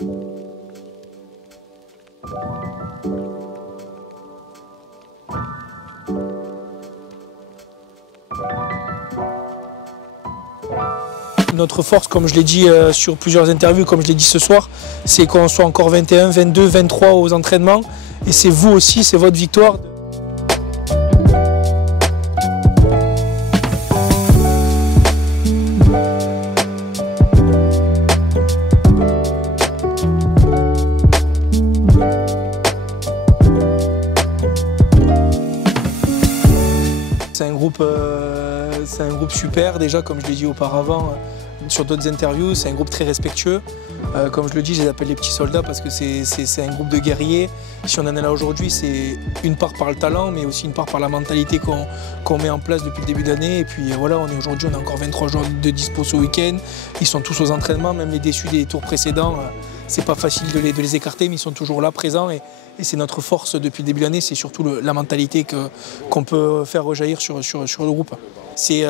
Notre force, comme je l'ai dit sur plusieurs interviews, comme je l'ai dit ce soir, c'est qu'on soit encore 21, 22, 23 aux entraînements. Et c'est vous aussi, c'est votre victoire. C'est un groupe super, déjà comme je l'ai dit auparavant sur d'autres interviews, c'est un groupe très respectueux. Comme je le dis, je les appelle les petits soldats parce que c'est un groupe de guerriers. Si on en est là aujourd'hui, c'est une part par le talent, mais aussi une part par la mentalité qu'on met en place depuis le début de l'année. Et puis voilà, aujourd'hui, on a encore 23 joueurs de dispo ce week-end. Ils sont tous aux entraînements, même les déçus des tours précédents. C'est pas facile de les écarter, mais ils sont toujours là, présents. Et c'est notre force depuis le début de l'année, c'est surtout la mentalité qu'on peut faire rejaillir sur le groupe. C'est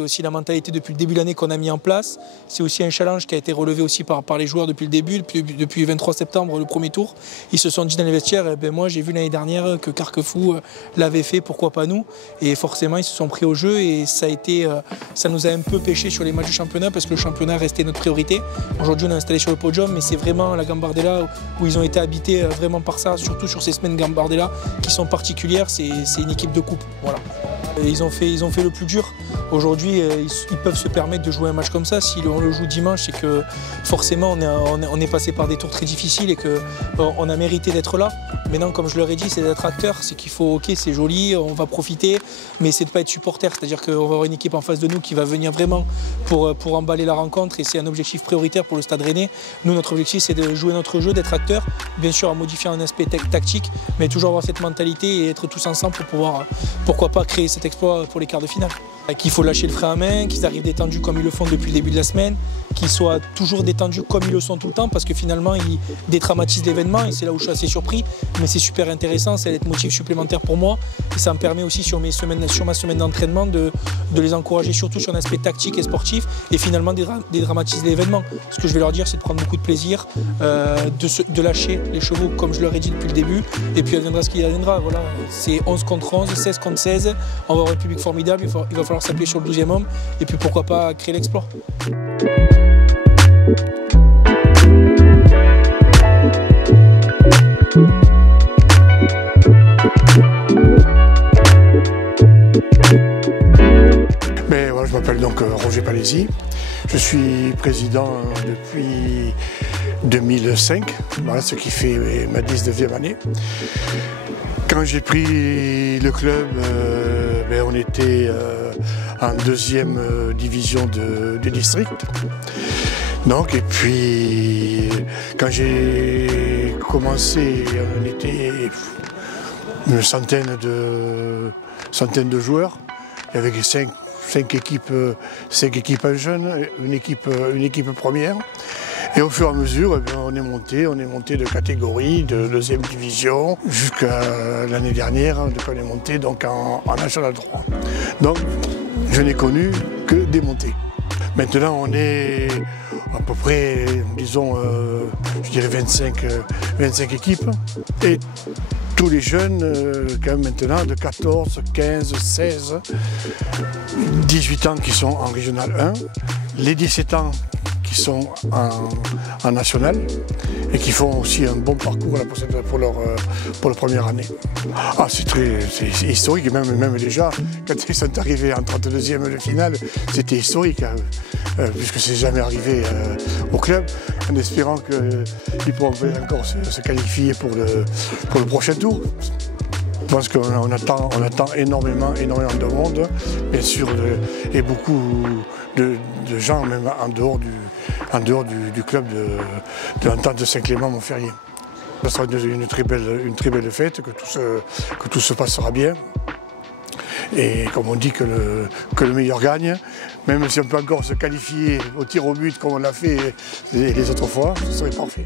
aussi la mentalité depuis le début de l'année qu'on a mis en place. C'est aussi un challenge qui a été relevé aussi par les joueurs depuis le début, depuis le 23 septembre, le premier tour. Ils se sont dit dans les vestiaires, moi j'ai vu l'année dernière que Carquefou l'avait fait, pourquoi pas nous? Et forcément ils se sont pris au jeu et ça nous a un peu pêché sur les matchs du championnat parce que le championnat restait notre priorité. Aujourd'hui on est installé sur le podium, mais c'est vraiment la Gambardella où ils ont été habités vraiment par ça, surtout sur ces semaines Gambardella qui sont particulières, c'est une équipe de coupe. Voilà. Ils ont fait le plus dur. Aujourd'hui, ils peuvent se permettre de jouer un match comme ça. Si on le joue dimanche, c'est que forcément on est passé par des tours très difficiles et qu'on a mérité d'être là. Maintenant, comme je leur ai dit, c'est d'être acteur. C'est qu'il faut, ok, c'est joli, on va profiter, mais c'est de ne pas être supporter. C'est-à-dire qu'on va avoir une équipe en face de nous qui va venir vraiment pour emballer la rencontre et c'est un objectif prioritaire pour le Stade Rennais. Nous, notre objectif, c'est de jouer notre jeu, d'être acteur, bien sûr en modifiant un aspect tactique, mais toujours avoir cette mentalité et être tous ensemble pour pouvoir, pourquoi pas, créer cet exploit pour les quarts de finale. Qu'il faut lâcher le frein à main, qu'ils arrivent détendus comme ils le font depuis le début de la semaine, qu'ils soient toujours détendus comme ils le sont tout le temps parce que finalement ils dédramatisent l'événement et c'est là où je suis assez surpris, mais c'est super intéressant, ça va être motif supplémentaire pour moi et ça me permet aussi sur ma semaine d'entraînement de les encourager surtout sur un aspect tactique et sportif et finalement dédramatiser l'événement. Ce que je vais leur dire c'est de prendre beaucoup de plaisir, de lâcher les chevaux comme je leur ai dit depuis le début et puis adviendra ce qu'il adviendra. Voilà. C'est 11 contre 11, 16 contre 16, on va avoir un public formidable, il va falloir s'appuyer sur le 12e homme et puis pourquoi pas créer l'exploit. Mais voilà, je m'appelle donc Roger Palesi, je suis président depuis 2005, voilà, ce qui fait ma 19e année. Quand j'ai pris le club, on était en 2e division de district. Donc, et puis, quand j'ai commencé, on était une centaine de joueurs. Il y avait 5 équipes en jeunes, une équipe première. Et au fur et à mesure, on est monté de catégorie, de 2e division, jusqu'à l'année dernière, on est monté donc en National 3. Donc, je n'ai connu que des montées. Maintenant, on est à peu près, disons, je dirais 25 équipes. Et tous les jeunes, quand même maintenant, de 14, 15, 16, 18 ans qui sont en Régional 1, les 17 ans qui sont en national et qui font aussi un bon parcours pour leur première année. Ah, c'est historique, même déjà, quand ils sont arrivés en 32e de finale, c'était historique, hein, puisque c'est jamais arrivé au club, en espérant qu'ils pourront encore se qualifier pour le prochain tour. Je pense qu'on attend énormément de monde, bien sûr, et beaucoup de gens, même en dehors du club de l'Entente de Saint-Clément-Montferrier. Ce sera une très belle fête, que tout se passera bien. Et comme on dit que le meilleur gagne, même si on peut encore se qualifier au tir au but comme on l'a fait les autres fois, ce serait parfait.